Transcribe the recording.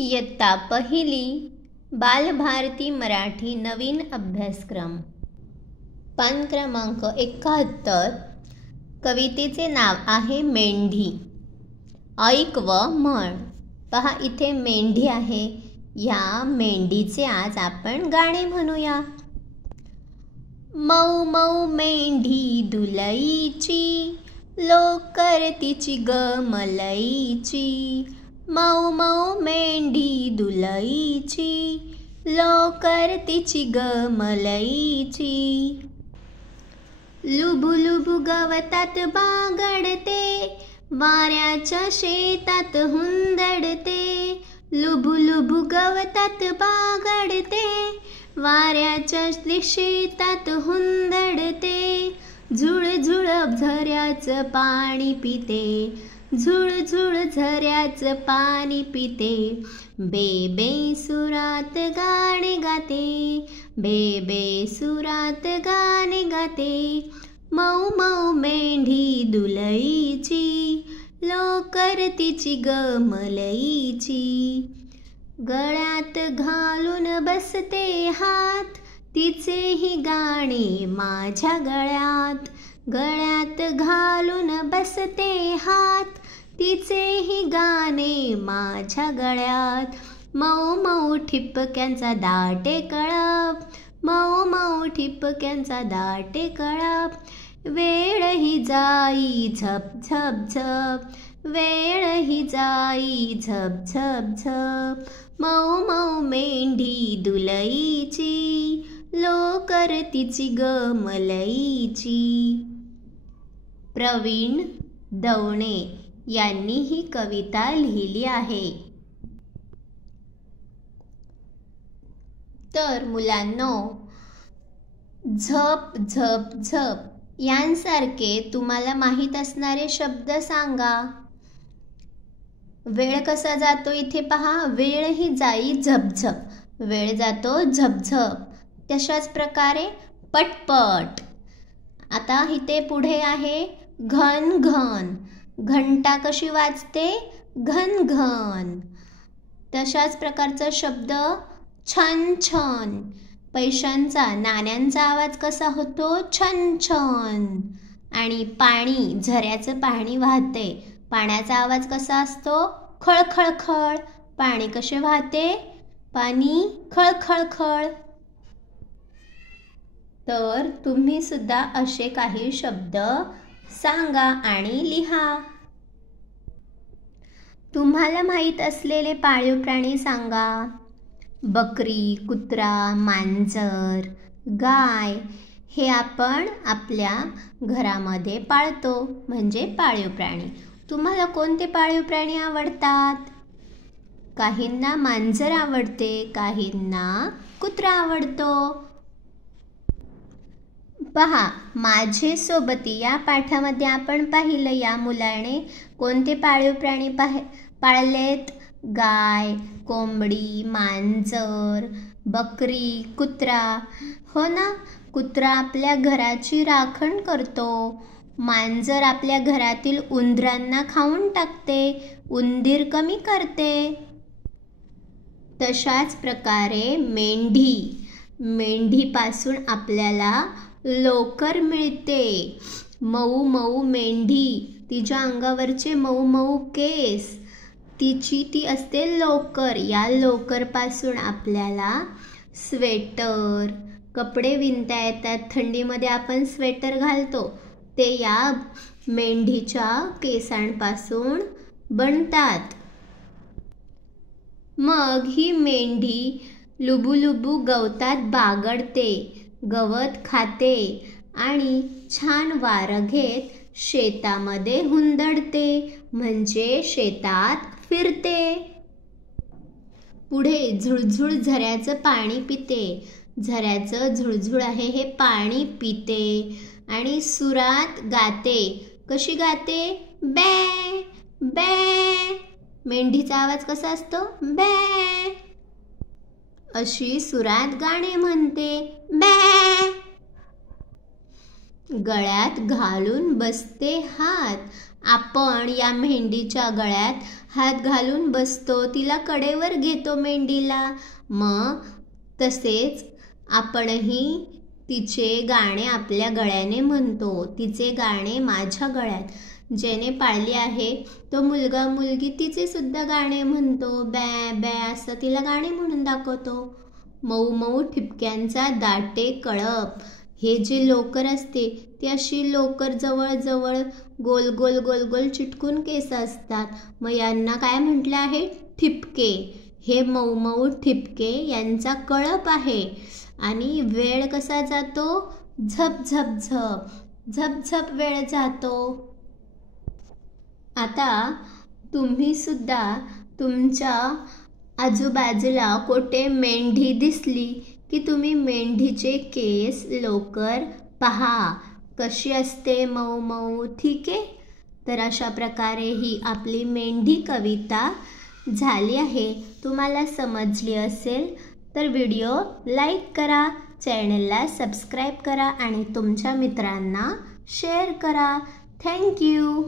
इयत्ता पहिली बालभारती मराठी नवीन अभ्यासक्रम पान क्रमांक 71. कवितेचे नाव आहे मेंढी. ऐक व म्हण. पहा इथे मेंढी आहे. या मेंढीचे आज आपण गाणे म्हणूया. मऊ मऊ मेंढी दुलईची, लोकर तिची ग मलईची. मऊ मऊ मेंढी दुलईची, लोकर तिची ग मलईची. लुबू लुबू गवतात बागडते, वाऱ्याच्या शेतात हुंदडते. लुबू लुबू गवतात बागडते, वाऱ्याच्या शेतात हुंदडते. झुळ झुळ झऱ्याचं पाणी पिते, झुळ झुळ झऱ्याचं पाणी पिते. बेबे सुरात गाणे गाते, बेबे सुरात गाणे गाते. मऊ मऊ मेंढी दुलईची, लोकर तिची ग मलईची. गळ्यात घालून बसते हात, तिचेही गाणे माझ्या गळ्यात. गळ्यात घालून बसते हात, तिचेही गाणे माझ्या गळ्यात. मऊ मऊ ठिपक्यांचा दाटे कळप, मऊ मऊ ठिपक्यांचा दाटे कळप. वेळही जाई झप झप झप, वेळही जाई झप झप झप. मऊ मऊ मेंढी दुलईची, लोकर तिची ग मलईची. प्रवीण दवणे यांनी ही कविता लिहिली आहे. तर मुलांनो, झप झप झप यांसारखे तुम्हाला माहीत असणारे शब्द सांगा. वेळ कसा जातो इथे पहा. वेळ ही जाई झपझप, वेळ जातो झपझप. तशाच प्रकारे पटपट. आता इथे पुढे आहे घन घन. घंटा कशी वाजते? घन घन. तशाच प्रकारचा शब्द छन छन. पैशांचा, नाण्यांचा आवाज कसा होतो? छन छन. आणि पाणी, झऱ्याचं पाणी वाहते, पाण्याचा आवाज कसा असतो? खळ खळ खळ. पाणी कसे वाहते? पाणी खळ खळ खळ. तर तुम्ही सुद्धा असे काही शब्द सांगा आणि लिहा. तुम्हाला माहीत असलेले पाळीव प्राणी सांगा. बकरी, कुत्रा, मांजर, गाय हे आपण आपल्या घरामध्ये पाळतो, म्हणजे पाळीव प्राणी. तुम्हाला कोणते पाळीव प्राणी आवडतात? काहींना मांजर आवडते, काहींना कुत्रा आवडतो. पहा, माझे सोबती या पाठामध्ये आपण पाहिलं या मुलाने कोणते पाळीव प्राणी पाळलेत? गाय, कोंबडी, मांजर, बकरी, कुत्रा. हो ना. कुत्रा आपल्या घराची राखण करतो. मांजर आपल्या घरातील उंदरांना खाऊन टाकते, उंदीर कमी करते. तशाच प्रकारे मेंढी, मेंढीपासून आपल्याला लोकर मिळते. मऊ मऊ मेंढी, तिच्या अंगावरचे मऊ मऊ केस, तिची ती असते लोकर. या लोकरपासून आपल्याला स्वेटर, कपडे विणता येतात. थंडीमध्ये आपण स्वेटर घालतो, ते या मेंढीच्या केसांपासून बनतात. मग ही मेंढी लुबू लुबू गवतात बागडते, गवत खाते आणि छान वारं घेत शेतामध्ये हुंदडते, म्हणजे शेतात फिरते. पुढे झुळझुळ झऱ्याचं पाणी पिते. झऱ्याचं झुळझुळ आहे हे पाणी पिते आणि सुरात गाते. कशी गाते? बॅ बॅ. मेंढीचा आवाज कसा असतो? बॅ. अशी सुरात गाणे म्हणते. बॅ. गळ्यात घालून बसते हात आपण या मेंढीच्या गळ्यात हात घालून बसतो, तिला कडेवर घेतो मेंढीला. मग तसेच आपणही तिचे गाणे आपल्या गळ्याने म्हणतो. तिचे गाणे माझ्या गळ्यात. ज्याने पाळली आहे तो मुलगा मुलगी तिचे सुद्धा गाणे म्हणतो. बॅ बॅ असं तिला गाणे म्हणून दाखवतो. मऊ मऊ ठिपक्यांचा दाटे कळप. हे जे लोकर असते ती अशी लोकर जवळ गोल गोल गोल गोल चिटकून केस असतात. मग यांना काय म्हटलं आहे? ठिपके. हे मऊ मऊ ठिपके यांचा कळप आहे. आणि वेळ कसा जातो? झप झप झप झप झप वेळ जातो. आता तुम्ही सुद्धा तुमच्या आजूबाजूला कोठे मेंढी दिसली की तुम्ही मेंढीचे केस लोकर पहा कशी असते, मऊ मऊ. ठीक आहे. तर अशा प्रकारे ही आपली मेंढी कविता झाली आहे. तुम्हाला समजली असेल तर व्हिडिओ लाईक करा, चॅनलला सबस्क्राईब करा आणि तुमच्या मित्रांना शेअर करा. थँक्यू.